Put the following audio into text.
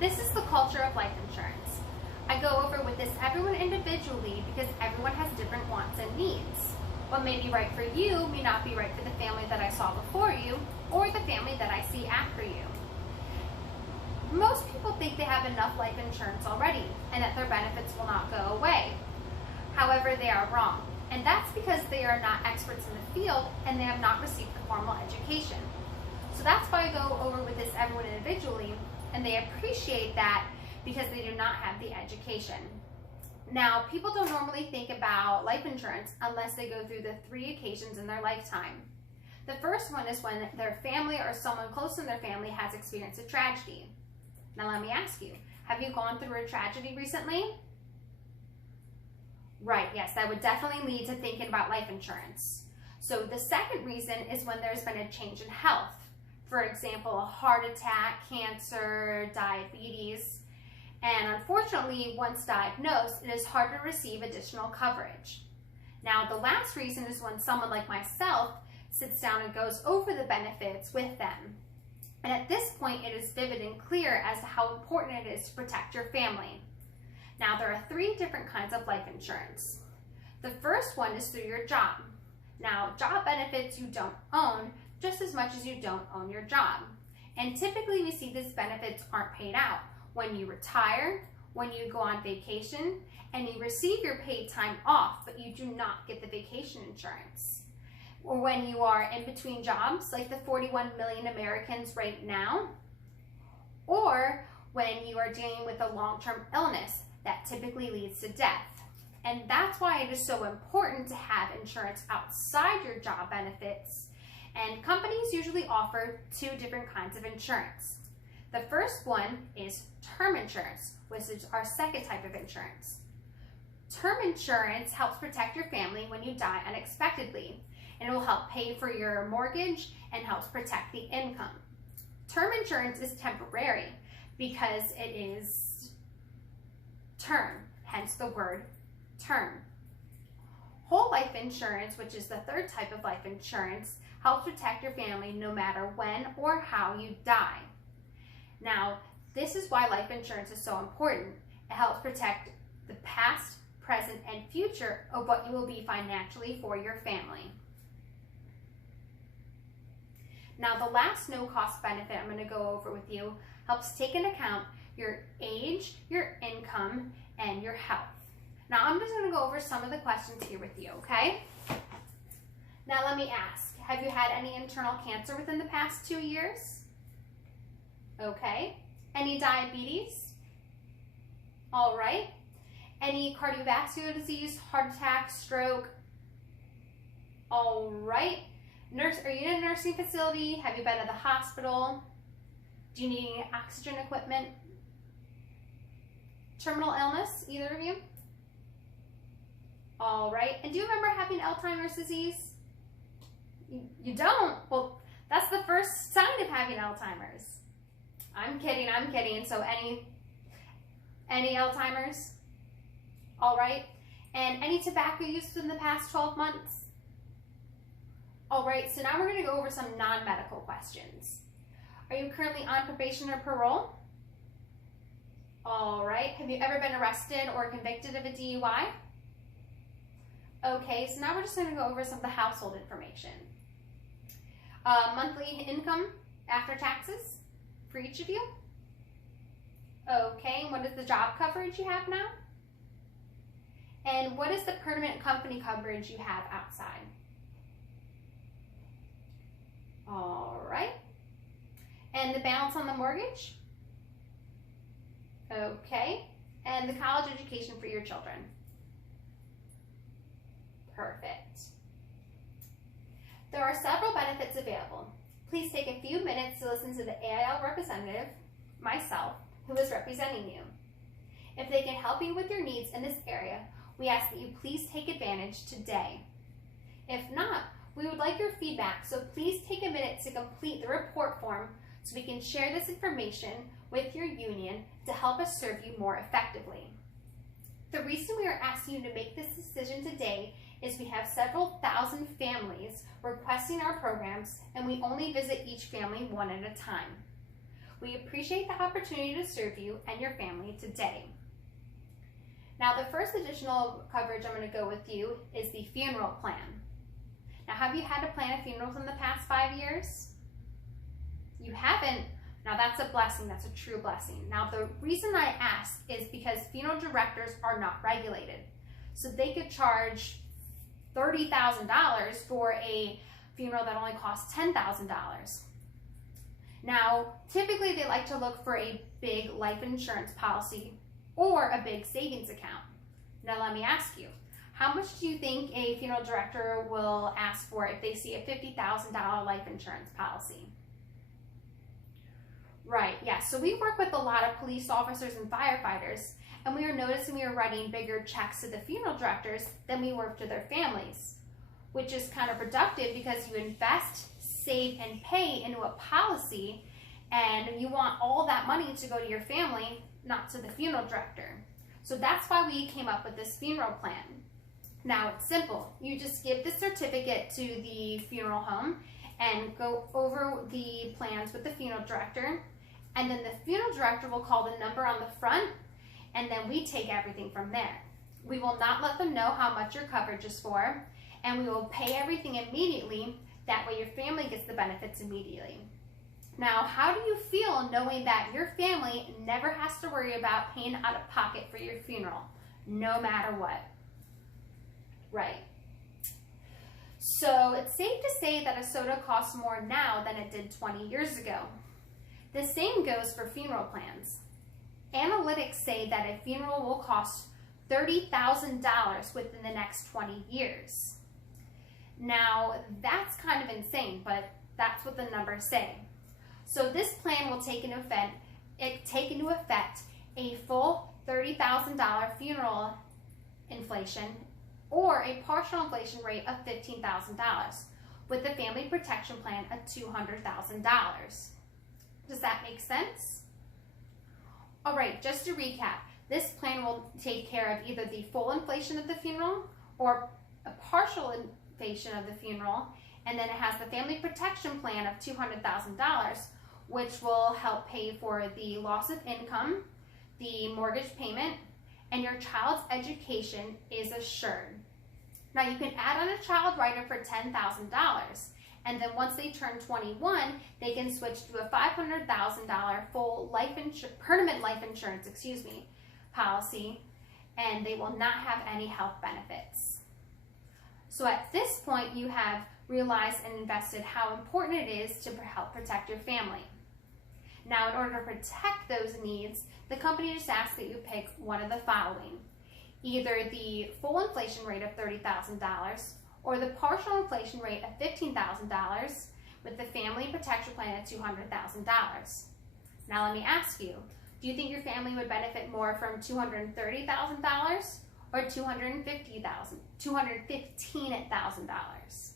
This is the culture of life insurance. I go over with this everyone individually because everyone has different wants and needs. What may be right for you may not be right for the family that I saw before you or the family that I see after you. Most people think they have enough life insurance already and that their benefits will not go away. However, they are wrong, and that's because they are not experts in the field and they have not received a formal education. So that's why I go over with this everyone individually, and they appreciate that because they do not have the education. Now, people don't normally think about life insurance unless they go through the 3 occasions in their lifetime. The first one is when their family or someone close in their family has experienced a tragedy. Now let me ask you, have you gone through a tragedy recently? Right, yes, that would definitely lead to thinking about life insurance. So the second reason is when there's been a change in health. For example, a heart attack, cancer, diabetes. And unfortunately, once diagnosed, it is hard to receive additional coverage. Now, the last reason is when someone like myself sits down and goes over the benefits with them. And at this point, it is vivid and clear as to how important it is to protect your family. Now, there are 3 different kinds of life insurance. The first one is through your job. Now, job benefits you don't own just as much as you don't own your job. And typically, we see these benefits aren't paid out when you retire, when you go on vacation, and you receive your paid time off, but you do not get the vacation insurance. Or when you are in between jobs, like the 41 million Americans right now, or when you are dealing with a long-term illness that typically leads to death. And that's why it is so important to have insurance outside your job benefits. And companies usually offer 2 different kinds of insurance. The first one is term insurance, which is our second type of insurance. Term insurance helps protect your family when you die unexpectedly, and it will help pay for your mortgage and helps protect the income. Term insurance is temporary because it is term, hence the word term. Whole life insurance, which is the third type of life insurance, helps protect your family no matter when or how you die. Now, this is why life insurance is so important. It helps protect the past, present, and future of what you will be financially for your family. Now, the last no-cost benefit I'm going to go over with you helps take into account your age, your income, and your health. Now, I'm just going to go over some of the questions here with you, okay? Now, let me ask, have you had any internal cancer within the past 2 years? Okay. Any diabetes? All right. Any cardiovascular disease, heart attack, stroke? All right. Are you in a nursing facility? Have you been to the hospital? Do you need any oxygen equipment? Terminal illness, either of you? All right. And do you remember having Alzheimer's disease? You don't? Well, that's the first sign of having Alzheimer's. I'm kidding. So any Alzheimer's? All right. And any tobacco use in the past 12 months? All right, so now we're going to go over some non-medical questions. Are you currently on probation or parole? All right. Have you ever been arrested or convicted of a DUI? Okay, so now we're just going to go over some of the household information. Monthly income after taxes for each of you. Okay, and what is the job coverage you have now? And what is the permanent company coverage you have outside? All right. And the balance on the mortgage? Okay. And the college education for your children? Perfect. There are several benefits available. Please take a few minutes to listen to the AIL representative, myself, who is representing you. If they can help you with your needs in this area, we ask that you please take advantage today. If not, we would like your feedback, so please take a minute to complete the report form so we can share this information with your union to help us serve you more effectively. The reason we are asking you to make this decision today is we have several thousand families requesting our programs, and we only visit each family one at a time. We appreciate the opportunity to serve you and your family today. Now, the first additional coverage I'm going to go with you is the funeral plan. Now, have you had to plan a funeral in the past 5 years? You haven't? Now, that's a blessing. That's a true blessing. Now, the reason I ask is because funeral directors are not regulated. So they could charge $30,000 for a funeral that only costs $10,000. Now, typically they like to look for a big life insurance policy or a big savings account. Now, let me ask you, how much do you think a funeral director will ask for if they see a $50,000 life insurance policy? Right, yeah, so we work with a lot of police officers and firefighters, and we are noticing we are writing bigger checks to the funeral directors than we work to their families, which is counterproductive because you invest, save, and pay into a policy, and you want all that money to go to your family, not to the funeral director. So that's why we came up with this funeral plan. Now, it's simple. You just give the certificate to the funeral home and go over the plans with the funeral director, and then the funeral director will call the number on the front, and then we take everything from there. We will not let them know how much your coverage is for, and we will pay everything immediately. That way your family gets the benefits immediately. Now, how do you feel knowing that your family never has to worry about paying out of pocket for your funeral, no matter what? Right. So it's safe to say that a soda costs more now than it did 20 years ago. The same goes for funeral plans. Analytics say that a funeral will cost $30,000 within the next 20 years. Now, that's kind of insane, but that's what the numbers say. So this plan will take into effect a full $30,000 funeral inflation or a partial inflation rate of $15,000 with the family protection plan of $200,000. Does that make sense? All right, just to recap, this plan will take care of either the full inflation of the funeral or a partial inflation of the funeral, and then it has the family protection plan of $200,000, which will help pay for the loss of income, the mortgage payment, and your child's education is assured. Now, you can add on a child rider for $10,000, and then once they turn 21, they can switch to a $500,000 full permanent life insurance, policy, and they will not have any health benefits. So at this point, you have realized and invested how important it is to help protect your family. Now, in order to protect those needs, the company just asks that you pick one of the following: either the full inflation rate of $30,000 or the partial inflation rate of $15,000 with the family protection plan at $200,000. Now, let me ask you, do you think your family would benefit more from $230,000 or $215,000?